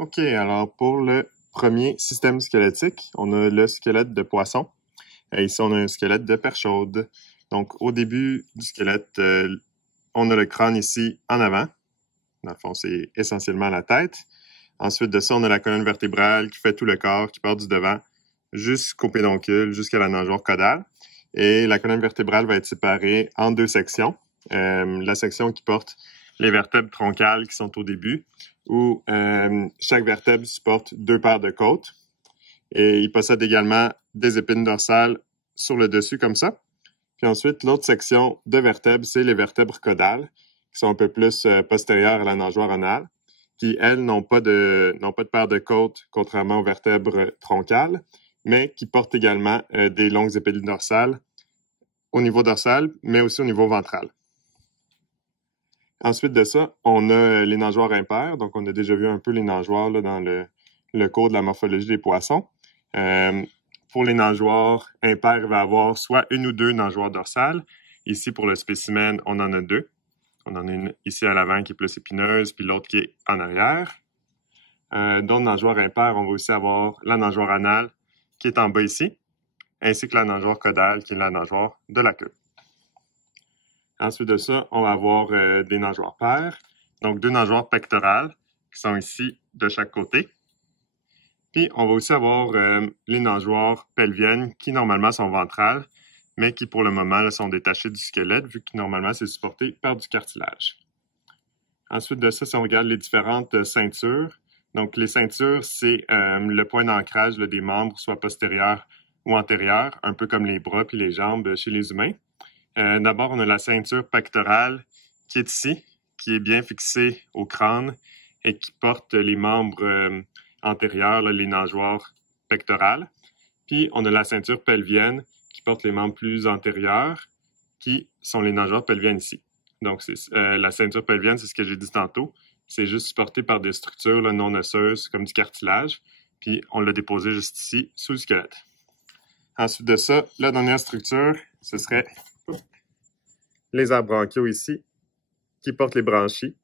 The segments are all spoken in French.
OK, alors pour le premier système squelettique, on a le squelette de poisson. Et ici, on a un squelette de perche chaude. Donc, au début du squelette, on a le crâne ici en avant. Dans le fond, c'est essentiellement la tête. Ensuite de ça, on a la colonne vertébrale qui fait tout le corps, qui part du devant jusqu'au pédoncule, jusqu'à la nageoire caudale. Et la colonne vertébrale va être séparée en deux sections. La section qui porte les vertèbres troncales qui sont au début, où chaque vertèbre supporte deux paires de côtes. Et il possède également des épines dorsales sur le dessus comme ça. Puis ensuite, l'autre section de vertèbres, c'est les vertèbres caudales, qui sont un peu plus postérieures à la nageoire anale, qui, elles, n'ont pas de paire de côtes, contrairement aux vertèbres troncales, mais qui portent également des longues épines dorsales au niveau dorsal, mais aussi au niveau ventral. Ensuite de ça, on a les nageoires impaires. Donc, on a déjà vu un peu les nageoires là, dans le cours de la morphologie des poissons. Pour les nageoires impaires, il va y avoir soit une ou deux nageoires dorsales. Ici, pour le spécimen, on en a deux. On en a une ici à l'avant qui est plus épineuse, puis l'autre qui est en arrière. Dans les nageoires impaires, on va aussi avoir la nageoire anale qui est en bas ici, ainsi que la nageoire caudale qui est la nageoire de la queue. Ensuite de ça, on va avoir des nageoires paires, donc deux nageoires pectorales qui sont ici de chaque côté. Puis on va aussi avoir les nageoires pelviennes qui normalement sont ventrales, mais qui pour le moment là, sont détachées du squelette vu que normalement c'est supporté par du cartilage. Ensuite de ça, si on regarde les différentes ceintures, donc les ceintures, c'est le point d'ancrage des membres, soit postérieurs ou antérieurs, un peu comme les bras puis les jambes chez les humains. D'abord, on a la ceinture pectorale qui est ici, qui est bien fixée au crâne et qui porte les membres antérieurs, là, les nageoires pectorales. Puis, on a la ceinture pelvienne qui porte les membres plus antérieurs, qui sont les nageoires pelviennes ici. Donc, la ceinture pelvienne, c'est ce que j'ai dit tantôt. C'est juste supporté par des structures là, non osseuses, comme du cartilage. Puis, on l'a déposé juste ici, sous le squelette. Ensuite de ça, la dernière structure, ce serait les arbres branchiaux ici, qui portent les branchies,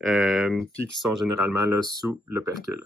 puis qui sont généralement là, sous l'opercule.